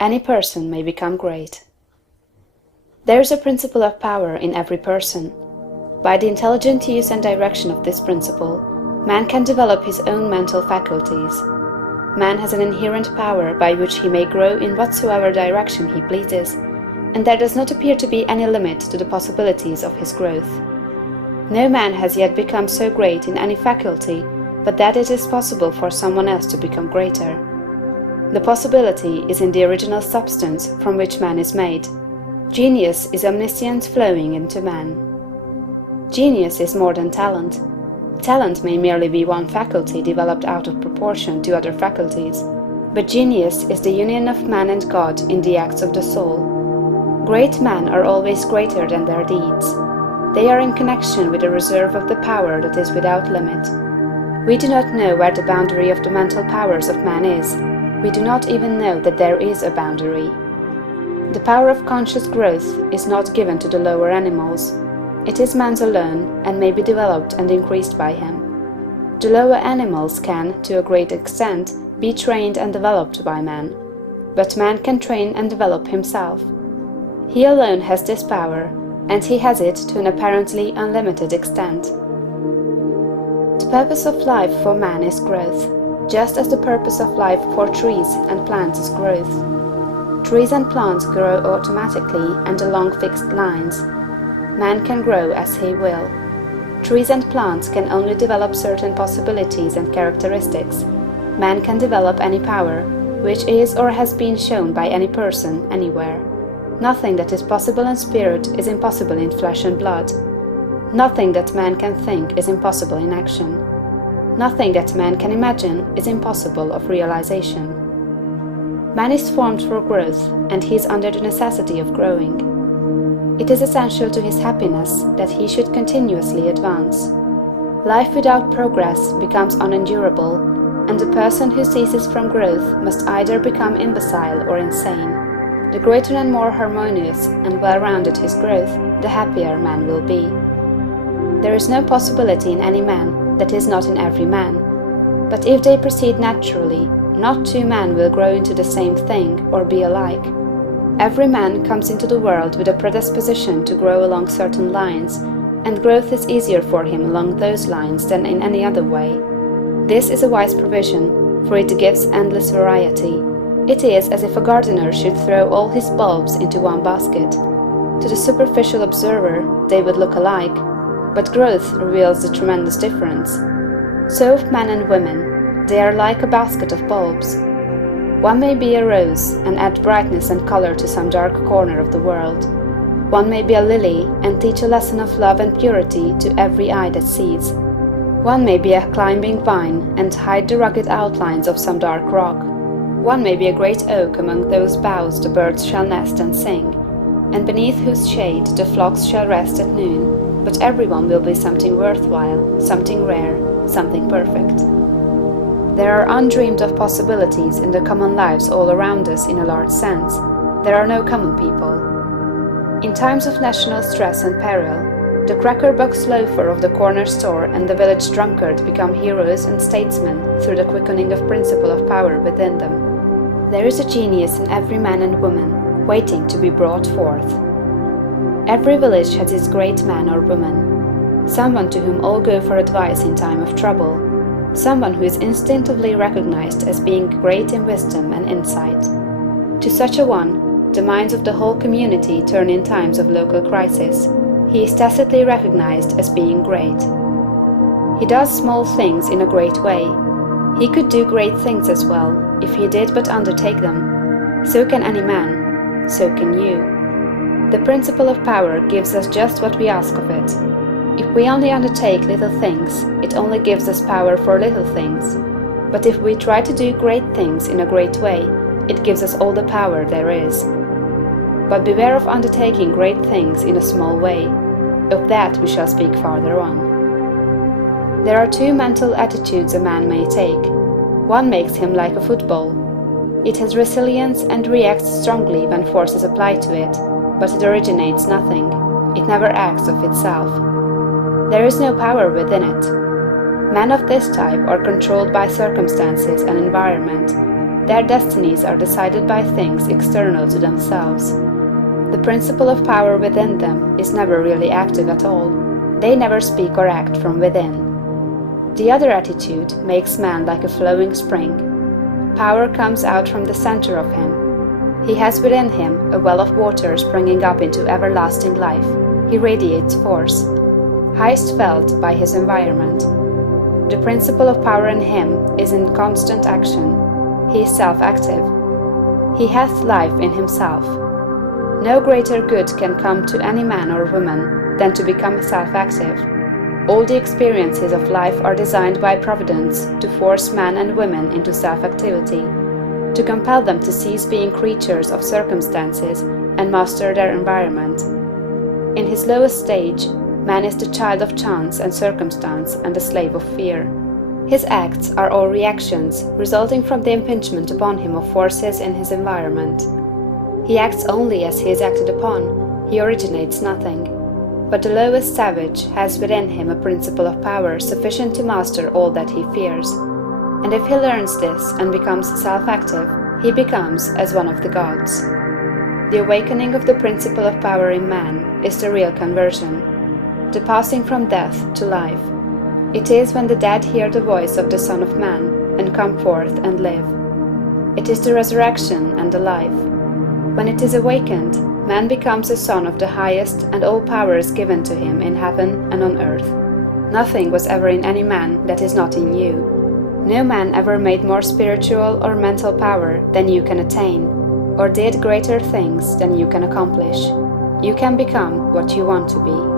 Any person may become great. There is a principle of power in every person. By the intelligent use and direction of this principle, man can develop his own mental faculties. Man has an inherent power by which he may grow in whatsoever direction he pleases, and there does not appear to be any limit to the possibilities of his growth. No man has yet become so great in any faculty but that it is possible for someone else to become greater. The possibility is in the original substance from which man is made. Genius is omniscience flowing into man. Genius is more than talent. Talent may merely be one faculty developed out of proportion to other faculties, but genius is the union of man and God in the acts of the soul. Great men are always greater than their deeds. They are in connection with the reserve of the power that is without limit. We do not know where the boundary of the mental powers of man is. We do not even know that there is a boundary. The power of conscious growth is not given to the lower animals. It is man's alone, and may be developed and increased by him. The lower animals can, to a great extent, be trained and developed by man. But man can train and develop himself. He alone has this power, and he has it to an apparently unlimited extent. The purpose of life for man is growth, just as the purpose of life for trees and plants is growth. Trees and plants grow automatically and along fixed lines. Man can grow as he will. Trees and plants can only develop certain possibilities and characteristics. Man can develop any power, which is or has been shown by any person, anywhere. Nothing that is possible in spirit is impossible in flesh and blood. Nothing that man can think is impossible in action. Nothing that man can imagine is impossible of realization. Man is formed for growth, and he is under the necessity of growing. It is essential to his happiness that he should continuously advance. Life without progress becomes unendurable, and the person who ceases from growth must either become imbecile or insane. The greater and more harmonious and well-rounded his growth, the happier man will be. There is no possibility in any man that is not in every man. But if they proceed naturally, not two men will grow into the same thing or be alike. Every man comes into the world with a predisposition to grow along certain lines, and growth is easier for him along those lines than in any other way. This is a wise provision, for it gives endless variety. It is as if a gardener should throw all his bulbs into one basket. To the superficial observer, they would look alike, but growth reveals the tremendous difference. So of men and women, they are like a basket of bulbs. One may be a rose and add brightness and color to some dark corner of the world. One may be a lily and teach a lesson of love and purity to every eye that sees. One may be a climbing vine and hide the rugged outlines of some dark rock. One may be a great oak among whose boughs the birds shall nest and sing, and beneath whose shade the flocks shall rest at noon, but everyone will be something worthwhile, something rare, something perfect. There are undreamed of possibilities in the common lives all around us in a large sense. There are no common people. In times of national stress and peril, the cracker-box loafer of the corner store and the village drunkard become heroes and statesmen through the quickening of principle of power within them. There is a genius in every man and woman, waiting to be brought forth. Every village has its great man or woman, someone to whom all go for advice in time of trouble, someone who is instinctively recognized as being great in wisdom and insight. To such a one, the minds of the whole community turn in times of local crisis. He is tacitly recognized as being great. He does small things in a great way. He could do great things as well, if he did but undertake them. So can any man. So can you. The principle of power gives us just what we ask of it. If we only undertake little things, it only gives us power for little things. But if we try to do great things in a great way, it gives us all the power there is. But beware of undertaking great things in a small way. Of that we shall speak farther on. There are two mental attitudes a man may take. One makes him like a football. It has resilience and reacts strongly when force is applied to it, but it originates nothing. It never acts of itself. There is no power within it. Men of this type are controlled by circumstances and environment. Their destinies are decided by things external to themselves. The principle of power within them is never really active at all. They never speak or act from within. The other attitude makes man like a flowing spring. Power comes out from the center of him. He has within him a well of water springing up into everlasting life. He radiates force, highest felt by his environment. The principle of power in him is in constant action. He is self-active. He hath life in himself. No greater good can come to any man or woman than to become self-active. All the experiences of life are designed by Providence to force men and women into self-activity, to compel them to cease being creatures of circumstances and master their environment. In his lowest stage, man is the child of chance and circumstance and the slave of fear. His acts are all reactions resulting from the impingement upon him of forces in his environment. He acts only as he is acted upon, he originates nothing. But the lowest savage has within him a principle of power sufficient to master all that he fears. And if he learns this and becomes self-active, he becomes as one of the gods. The awakening of the principle of power in man is the real conversion, the passing from death to life. It is when the dead hear the voice of the Son of Man and come forth and live. It is the resurrection and the life. When it is awakened, man becomes a son of the highest, and all power is given to him in heaven and on earth. Nothing was ever in any man that is not in you. No man ever made more spiritual or mental power than you can attain, or did greater things than you can accomplish. You can become what you want to be.